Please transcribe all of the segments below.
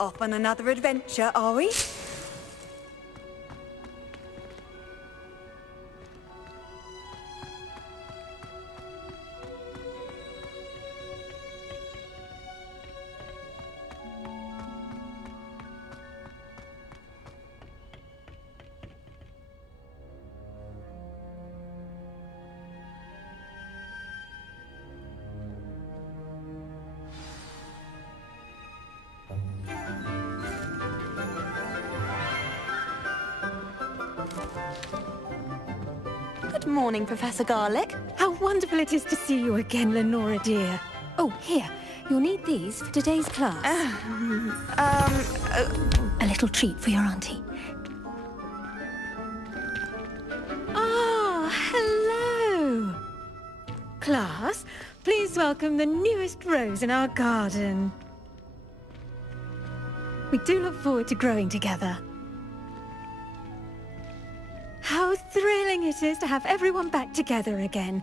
Off on another adventure, are we? Good morning, Professor Garlick. How wonderful it is to see you again, Lenora dear. Oh, here. You'll need these for today's class. A little treat for your auntie. Ah, hello. Class, please welcome the newest rose in our garden. We do look forward to growing together. How thrilling it is to have everyone back together again.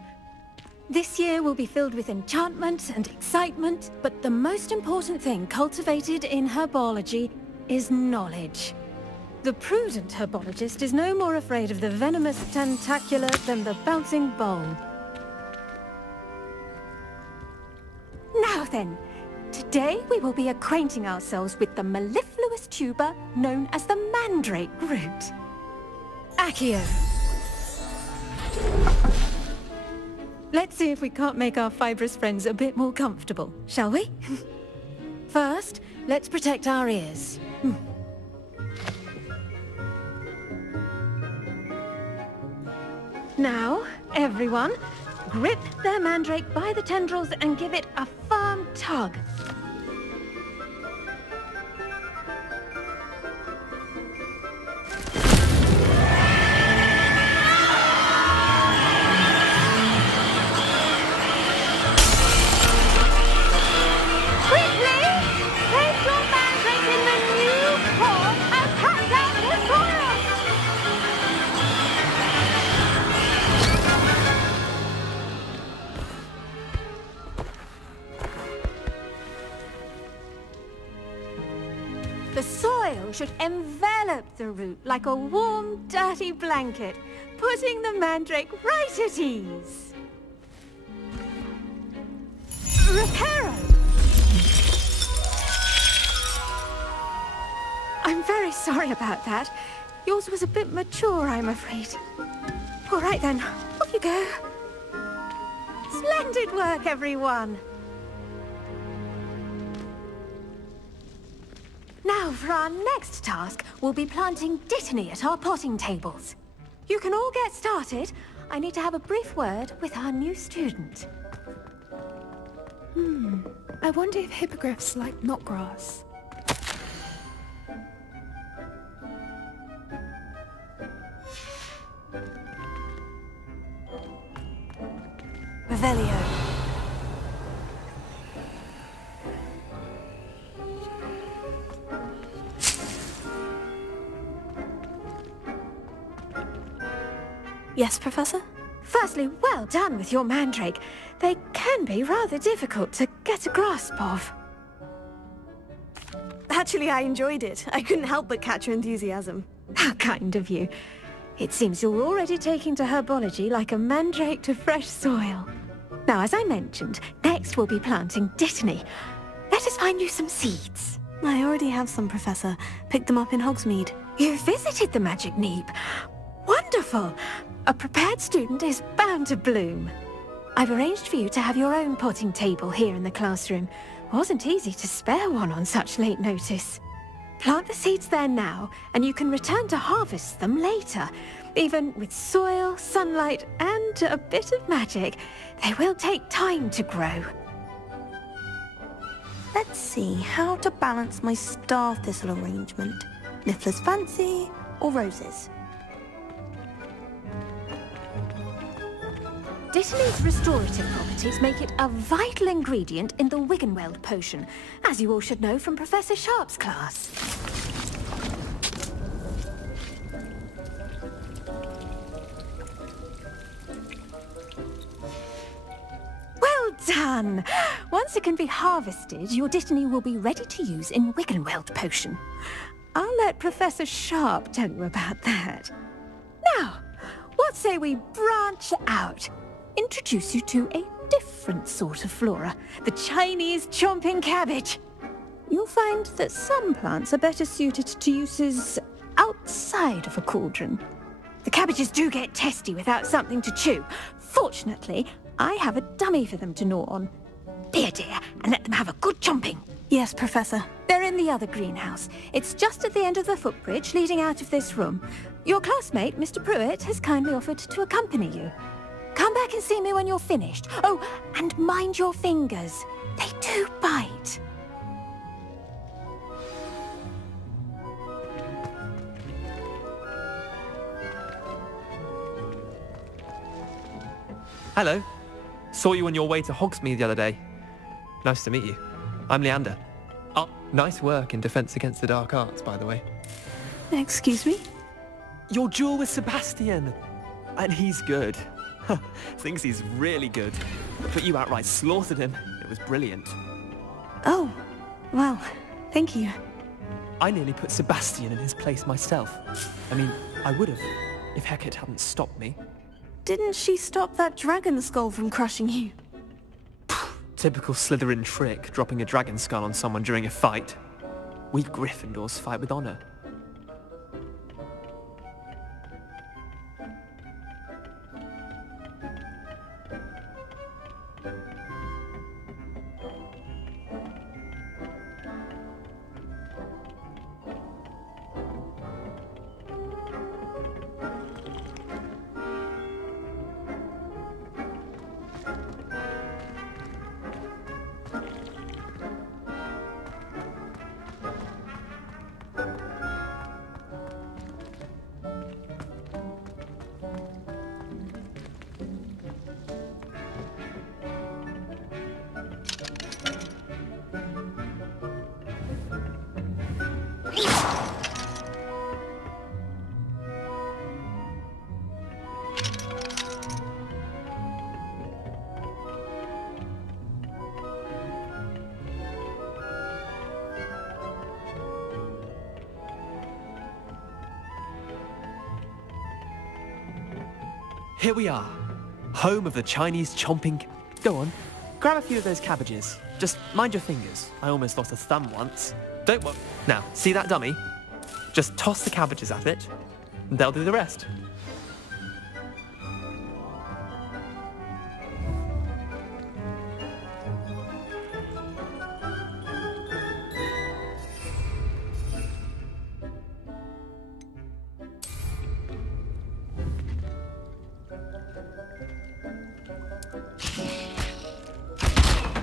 This year will be filled with enchantment and excitement, but the most important thing cultivated in herbology is knowledge. The prudent herbologist is no more afraid of the venomous tentacular than the bouncing bulb. Now then, today we will be acquainting ourselves with the mellifluous tuber known as the mandrake root. Accio. Let's see if we can't make our fibrous friends a bit more comfortable, shall we? First, let's protect our ears. Now, everyone, grip their mandrake by the tendrils and give it a firm tug. The soil should envelop the root like a warm, dirty blanket, putting the mandrake right at ease. Reparo! I'm very sorry about that. Yours was a bit mature, I'm afraid. All right then, off you go. Splendid work, everyone! Now, for our next task, we'll be planting dittany at our potting tables. You can all get started. I need to have a brief word with our new student. I wonder if hippogriffs like knotgrass. Revelio. Yes, Professor? Firstly, well done with your mandrake. They can be rather difficult to get a grasp of. Actually, I enjoyed it. I couldn't help but catch your enthusiasm. How kind of you. It seems you're already taking to herbology like a mandrake to fresh soil. Now, as I mentioned, next we'll be planting dittany. Let us find you some seeds. I already have some, Professor. Picked them up in Hogsmeade. You visited the Magic Neep. Wonderful! A prepared student is bound to bloom. I've arranged for you to have your own potting table here in the classroom. Wasn't easy to spare one on such late notice. Plant the seeds there now, and you can return to harvest them later. Even with soil, sunlight, and a bit of magic, they will take time to grow. Let's see how to balance my star thistle arrangement. Niffler's Fancy or roses? Dittany's restorative properties make it a vital ingredient in the Wiggenweld potion, as you all should know from Professor Sharp's class. Well done! Once it can be harvested, your Dittany will be ready to use in Wiggenweld potion. I'll let Professor Sharp tell you about that. Now, what say we branch out? Introduce you to a different sort of flora, the Chinese chomping cabbage. You'll find that some plants are better suited to uses outside of a cauldron. The cabbages do get testy without something to chew. Fortunately, I have a dummy for them to gnaw on. Be a dear and let them have a good chomping. Yes, Professor. They're in the other greenhouse. It's just at the end of the footbridge leading out of this room. Your classmate, Mr. Pruitt, has kindly offered to accompany you. Come back and see me when you're finished. Oh, and mind your fingers. They do bite. Hello. Saw you on your way to Hogsmeade the other day. Nice to meet you. I'm Leander. Oh, nice work in Defense Against the Dark Arts, by the way. Excuse me? Your duel with Sebastian. And he's good. Thinks he's really good. But you outright slaughtered him. It was brilliant. Oh, well, thank you. I nearly put Sebastian in his place myself. I mean, I would have, if Hecate hadn't stopped me. Didn't she stop that dragon skull from crushing you? Typical Slytherin trick, dropping a dragon skull on someone during a fight. We Gryffindors fight with honor. Here we are, home of the Chinese chomping... Go on, grab a few of those cabbages. Just mind your fingers. I almost lost a thumb once. Don't worry. Now, see that dummy? Just toss the cabbages at it, and they'll do the rest.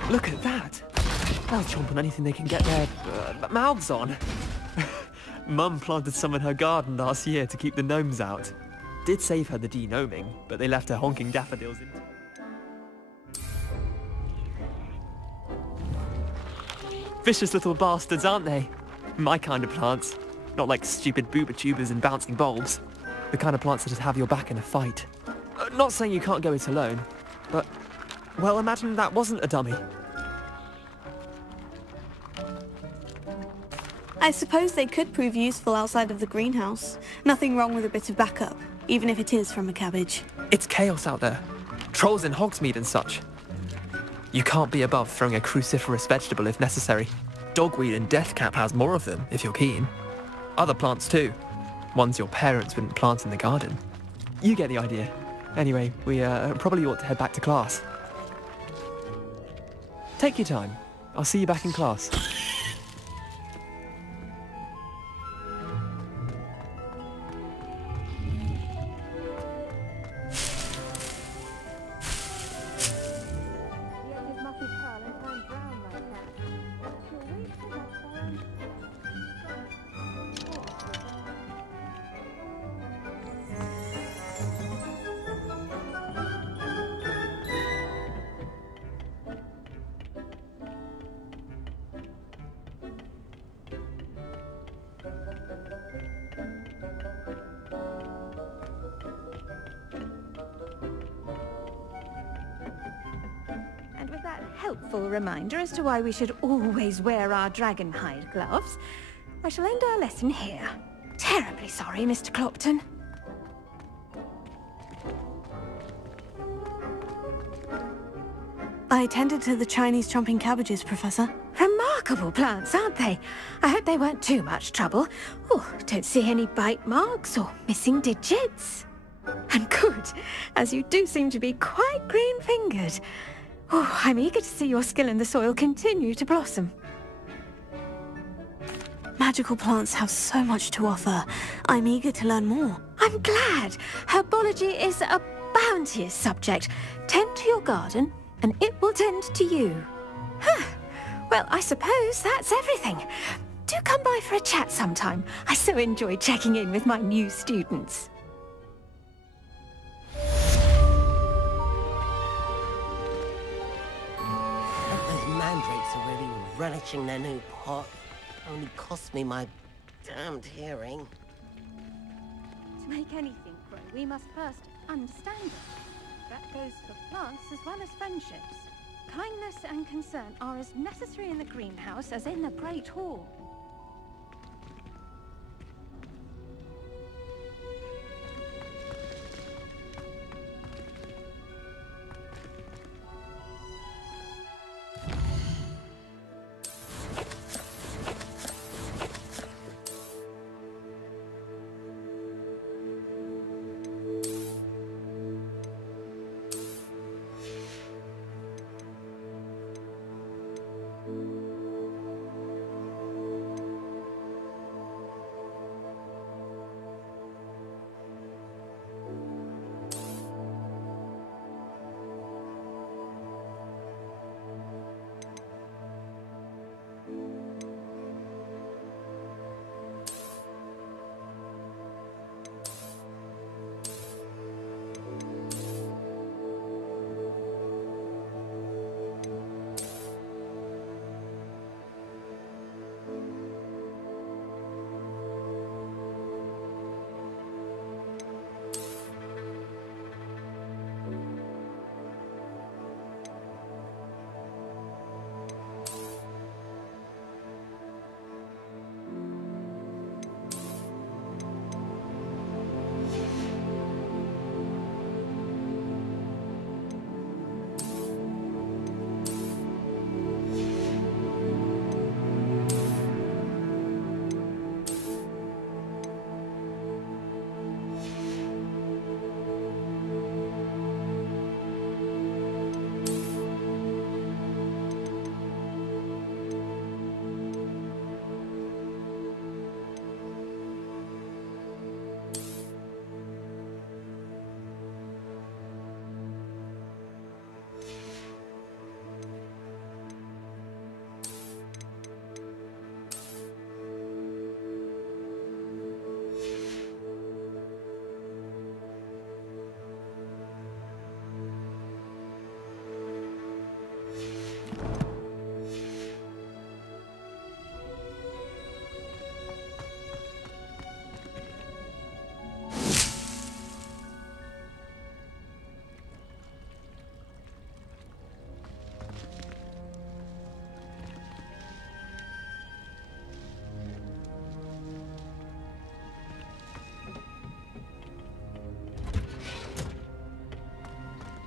Look at that! They'll chomp on anything they can get their mouths on. Mum planted some in her garden last year to keep the gnomes out. Did save her the de-gnoming, but they left her honking daffodils in... Vicious little bastards, aren't they? My kind of plants. Not like stupid booba tubers and bouncing bulbs. The kind of plants that just have your back in a fight. Not saying you can't go it alone, but... Well, imagine that wasn't a dummy. I suppose they could prove useful outside of the greenhouse. Nothing wrong with a bit of backup, even if it is from a cabbage. It's chaos out there. Trolls in Hogsmeade and such. You can't be above throwing a cruciferous vegetable if necessary. Dogweed and deathcap has more of them, if you're keen. Other plants too. Ones your parents wouldn't plant in the garden. You get the idea. Anyway, we probably ought to head back to class. Take your time. I'll see you back in class. helpful reminder as to why we should always wear our dragon hide gloves, I shall end our lesson here. Terribly sorry, Mr. Clopton. I attended to the Chinese chomping cabbages, Professor. Remarkable plants, aren't they? I hope they weren't too much trouble. Oh, don't see any bite marks or missing digits. And good, as you do seem to be quite green-fingered. Oh, I'm eager to see your skill in the soil continue to blossom. Magical plants have so much to offer. I'm eager to learn more. I'm glad. Herbology is a bounteous subject. Tend to your garden, and it will tend to you. Huh. Well, I suppose that's everything. Do come by for a chat sometime. I so enjoy checking in with my new students. Those mandrakes are really relishing their new pot. Only cost me my damned hearing. To make anything grow, we must first understand it. That goes for plants as well as friendships. Kindness and concern are as necessary in the greenhouse as in the Great Hall.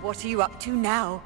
What are you up to now?